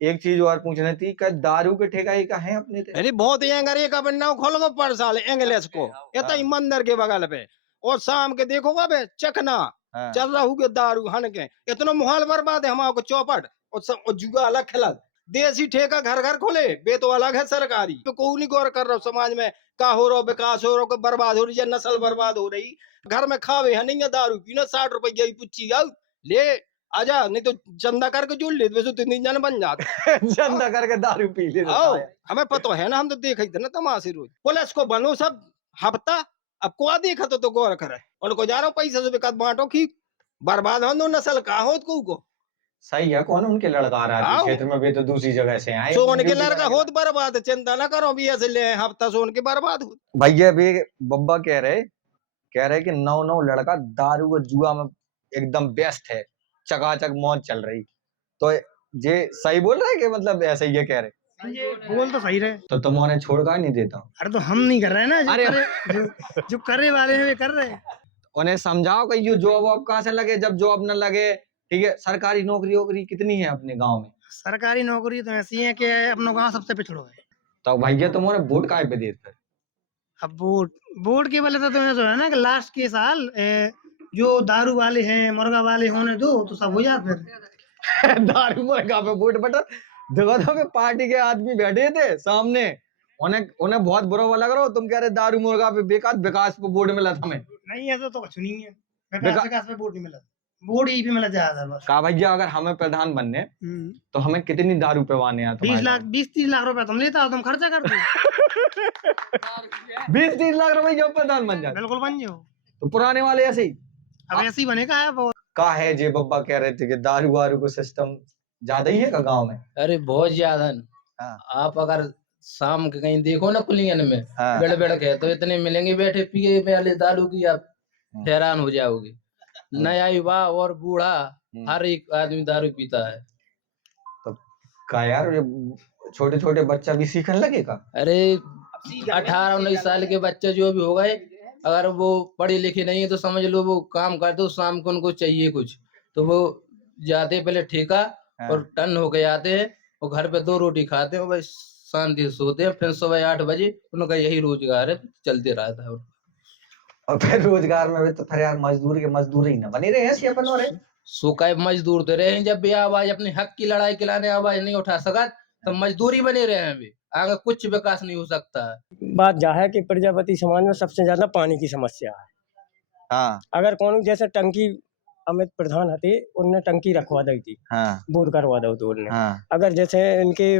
एक चीज और पूछनी थी कि दारू के ठेका ही का है अपने ते? अरे बहुत एंगर एक अपन नाव खोल गो पर साल इंग्लिश को ये तो मंदिर के बगल पे और शाम के देखोगा बे चखना हाँ। चल रहा हूँ दारू हन के इतना माहौल बर्बाद है हमारे चौपट और सब और जुआ अलग खिलग देसी ठेका घर घर खोले बे तो अलग है सरकारी तो कोई नहीं गौर कर रहा समाज में का हो रहा विकास हो रहा बर्बाद हो रही है नस्ल बर्बाद हो रही घर में खावे है नहीं है दारू पीना 60 रुपये पुच्ची आओ ले आजा नहीं तो चंदा करके जुड़ ले वैसे तो तीन जन बन जाते चंदा करके दारू पी ले आओ हमें पता है ना हम तो देख थे ना तमाशे रोज पुलिस को बनो सब हफ्ता अब को देखा तो गौर करे उनको जा रहा पैसे से बेकार बांटो की बर्बाद हो दो नस्ल का हो को सही है कौन उनके लड़का आ रहा है आओ। क्षेत्र में भी तो दूसरी जगह से आए सोन के ड्यूटी लड़का करने के होत बर्बाद चिंता ना करो भी ऐसे ले हफ्ता सोन के बर्बाद हो लिए। भैया भी बब्बा कह रहे कि नौ लड़का दारू और जुआ में एकदम व्यस्त है चकाचक मौज चल रही तो ये सही बोल रहे हैं कि मतलब ऐसे ही ये कह रहे ये बोल तो सही रहे तो तुम उन्हें छोड़ का नहीं देता हूँ। अरे तो हम नहीं कर रहे हैं ना जो अरे जो करे वाले हैं वे कर रहे हैं। उन्हें समझाओ कि ये जॉब वॉब कहाँ से लगे जब जॉब न लगे ठीक है सरकारी नौकरी वोकरी कितनी है अपने गांव में सरकारी नौकरी तो ऐसी है कि अपना गांव सबसे पिछड़ो है। तो भैया तुम उन्हें वोट काहे पे देते अब वोट के वाले तो तुम्हें जो है ना कि लास्ट के साल जो दारू वाले हैं मुर्गा वाले होने दो तो सब हो जाते फिर दारू मुर्गा पे वोट बटन देखो तो पार्टी के आदमी बैठे थे सामने उन्हें बहुत बुरा लग रहा हो तुम कह रहे दारू मुर्गा पे बेकार विकास पे वोट मिला था हमें नहीं ऐसा तो कुछ नहीं है विकास पे वोट नहीं मिला वोट यही पे मिला ज्यादा बस। कहा भैया अगर हमें प्रधान बनने तो हमें कितनी दारू पिवाने हैं 20-30 लाख रुपए तुम लेता हो तुम खर्चा कर दो 20-30 लाख रुपए जब प्रधान बन जाए बिल्कुल बन जाओ तो पुराने वाले ऐसे ही अब ऐसे ही बनेगा है वो का है जे बब्बा कह रहे थे कि दारू वारू को सिस्टम ज्यादा ही है का गाँव में। अरे बहुत ज्यादा हाँ। आप अगर शाम के कहीं देखो ना पुलियन में हाँ। बेड़ बेड़ के तो इतने मिलेंगे बैठे पिए वाले दारू की आप हैरान हो जाओगे नया युवा और बूढ़ा हर एक आदमी दारू पीता है। तो का यार छोटे छोटे बच्चा भी सीखने लगेगा। अरे 18-19 साल के बच्चे जो भी हो गए अगर वो पढ़े लिखे नहीं है तो समझ लो वो काम करते हो शाम को उनको चाहिए कुछ तो वो जाते पहले ठेका और टन होके आते हैं वो घर पे 2 रोटी खाते हैं बस शांति से सोते हैं फिर सुबह 8 बजे उनका यही रोजगार है चलते रहता है। और फिर रोजगार में भी तो फिर यार मजदूर ही ना बने रहे ऐसे अपन और सुखाए मजदूर तो रहे हैं जब भी आवाज अपने हक की लड़ाई के लाने आवाज नहीं उठा सका तो मजदूरी बने रहे हैं अभी आगे कुछ विकास नहीं हो सकता है। बात जा है कि प्रजापति समाज में सबसे ज्यादा पानी की समस्या है। हाँ। अगर कौन जैसे टंकी अमित प्रधान हते उनने टंकी रखवा दी थी। हाँ। बोर करवा दो तो उनने। हाँ। अगर जैसे इनके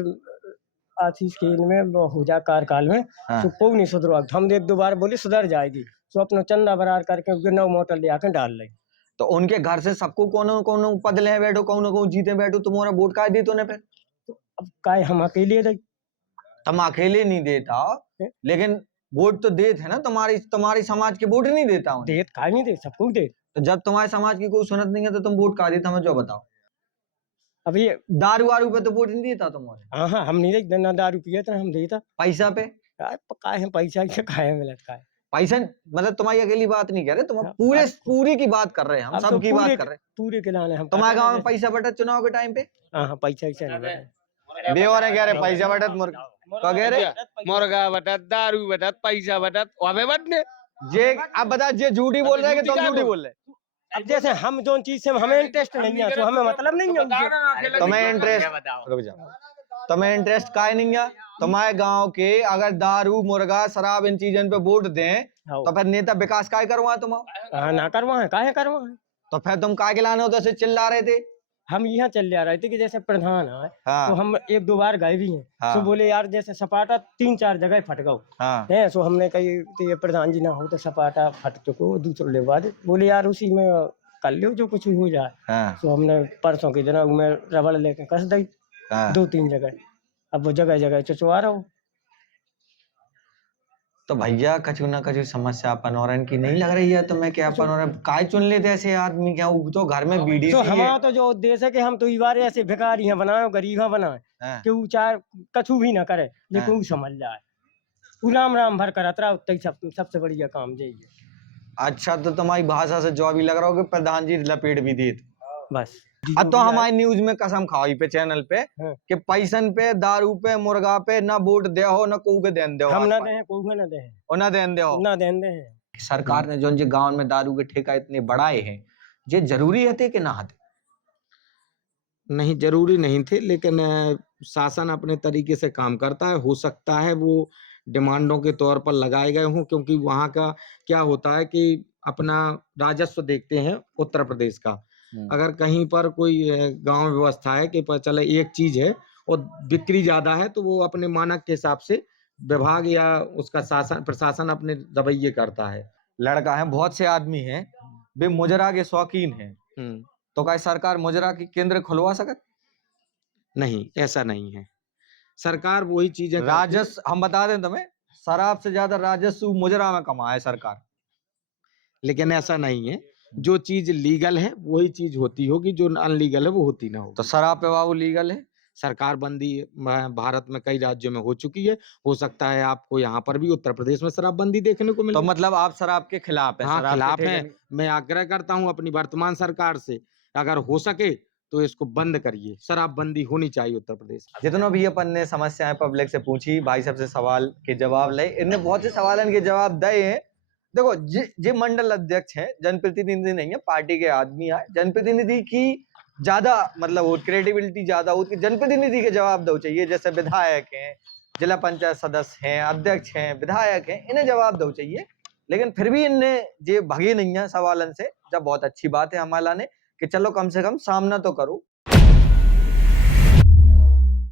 आशीष के इनमें हो जा कार्यकाल में तो कोई नहीं सुधरो हम 1-2 बार बोली सुधर जाएगी तो अपना चंदा बरार करके 9 मोटर ले आके डाल ले तो उनके घर से सबको कौन पद ले बैठो कौन जीते बैठो तुम्हारा वोट का दी तो फिर तो अब काय हम अकेले रही तुम अकेले नहीं देता लेकिन वोट तो देते है ना तुम्हारी समाज के वोट नहीं देता हूँ देत काय नहीं दे सबको दे तो जब तुम्हारे समाज की कोई सुनत नहीं है तो तुम वोट का देता हमें जो बताओ अभी दारू वारू पे तो वोट नहीं देता तुम्हारे। हाँ हम नहीं देते ना दारू पिए तो हम देता पैसा पे काय है पैसा क्या काय मिलत काय पैसा मतलब तुम्हारी अकेली बात नहीं कह रहे तुम पूरी की बात कर रहे हैं हम सब की बात कर रहे हैं पूरे के लाने हम तुम्हारे गाँव में पैसा बटत चुनाव के टाइम पे। हाँ पैसा नहीं बेवर कह रहे पैसा बटत मुर्गा कह रहे मुर्गा बटत दारू बटत पैसा बटत हमें बटने जे अब बता जे झूठी बोल रहे हैं कि तुम झूठी बोल रहे। अब जैसे हम जो चीज से हमें इंटरेस्ट नहीं है तो हमें मतलब नहीं है तुम्हें इंटरेस्ट काहे नहीं है। तुम्हारे गांव के अगर दारू मुर्गा शराब इन चीजों पे वोट दें तो फिर नेता विकास काहे करवाए तुम ना करवाए काहे करवाए तो फिर तुम काहे के लाने हो तो ऐसे चिल्ला रहे थे। हम यहाँ चल जा रहे थे कि जैसे प्रधान है हाँ। तो हम 1-2 बार गए भी हैं। हाँ। तो बोले यार जैसे सपाटा 3-4 जगह फट गओ हाँ। है सो हमने कही तो ये प्रधान जी ना हो तो सपाटा फट चुको दूसरे ले बाद बोले यार उसी में कर लो जो कुछ हो जाए। हाँ। तो हमने परसों के दिन में रबड़ लेके कस दी 2-3 जगह अब वो जगह जगह चुचवा रहा हूँ। तो भैया कछु ना कछु समस्या अपन और की नहीं लग रही है तो मैं क्या अपन और काय चुन लेते ऐसे आदमी क्या तो घर में बीडी तो हमारा तो जो उद्देश्य है कि हम तो इस बार ऐसे भिखारी हैं बनाए गरीब हैं बनाए कि वो चाहे कछु भी ना करे लेकिन वो समझ जाए वो राम भर कर अतरा उतना ही सबसे बढ़िया काम यही है। अच्छा तो तुम्हारी भाषा से जो भी लग रहा हो कि प्रधान जी लपेट भी देते बस अब तो हमारी न्यूज में कसम खाओ पे चैनल पे हाँ। कि पैसन पे, दारू पे, मुर्गा पे ना वोट दे हो ना कोई के देन दे हो, हम ना दे कोई ना दे और ना देन दे हो। ना दे सरकार ने जो जे गांव में दारू के ठेका इतने बढ़ाए हैं, ये जरूरी है कि ना हते? नहीं, जरूरी नहीं थे, लेकिन शासन अपने तरीके से काम करता है। हो सकता है वो डिमांडों के तौर पर लगाए गए हों, क्योंकि वहाँ का क्या होता है कि अपना राजस्व देखते हैं उत्तर प्रदेश का। अगर कहीं पर कोई गांव व्यवस्था है कि पता चले एक चीज है और बिक्री ज्यादा है, तो वो अपने मानक के हिसाब से विभाग या उसका शासन प्रशासन अपने रवैये करता है। लड़का है, बहुत से आदमी हैं वे मुजरा के शौकीन हैं, तो क्या सरकार मुजरा की केंद्र खुलवा सकत? नहीं, ऐसा नहीं है। सरकार वही चीजें राजस्व हम बता दें तुम्हें, शराब से ज्यादा राजस्व मुजरा में कमाए सरकार। लेकिन ऐसा नहीं है। जो चीज लीगल है वही चीज होती होगी, जो अनलीगल है वो होती ना हो। तो शराब पे बाबू लीगल है। सरकार बंदी भारत में कई राज्यों में हो चुकी है। हो सकता है आपको यहाँ पर भी उत्तर प्रदेश में शराबबंदी देखने को मिले। तो मतलब आप शराब के खिलाफ हैं? हाँ, शराब के खिलाफ ठेके है। नहीं- मैं आग्रह करता हूँ अपनी वर्तमान सरकार से, अगर हो सके तो इसको बंद करिए। शराबबंदी होनी चाहिए उत्तर प्रदेश में। जितना भी अपन ने समस्याएं पब्लिक से पूछी, भाई साहब से सवाल के जवाब ले, इनने बहुत से सवाल के जवाब दिए हैं। देखो जे मंडल अध्यक्ष है, जनप्रतिनिधि नहीं है, पार्टी के आदमी है। जनप्रतिनिधि की ज्यादा मतलब क्रेडिबिलिटी ज्यादा होती, जनप्रतिनिधि के जवाब दो चाहिए। जैसे विधायक हैं, जिला पंचायत सदस्य हैं, अध्यक्ष हैं, विधायक हैं, इन्हें जवाब दो चाहिए। लेकिन फिर भी इनने जे भगे नहीं है सवालन से, जब बहुत अच्छी बात है हमारा ने कि चलो कम से कम सामना तो करो।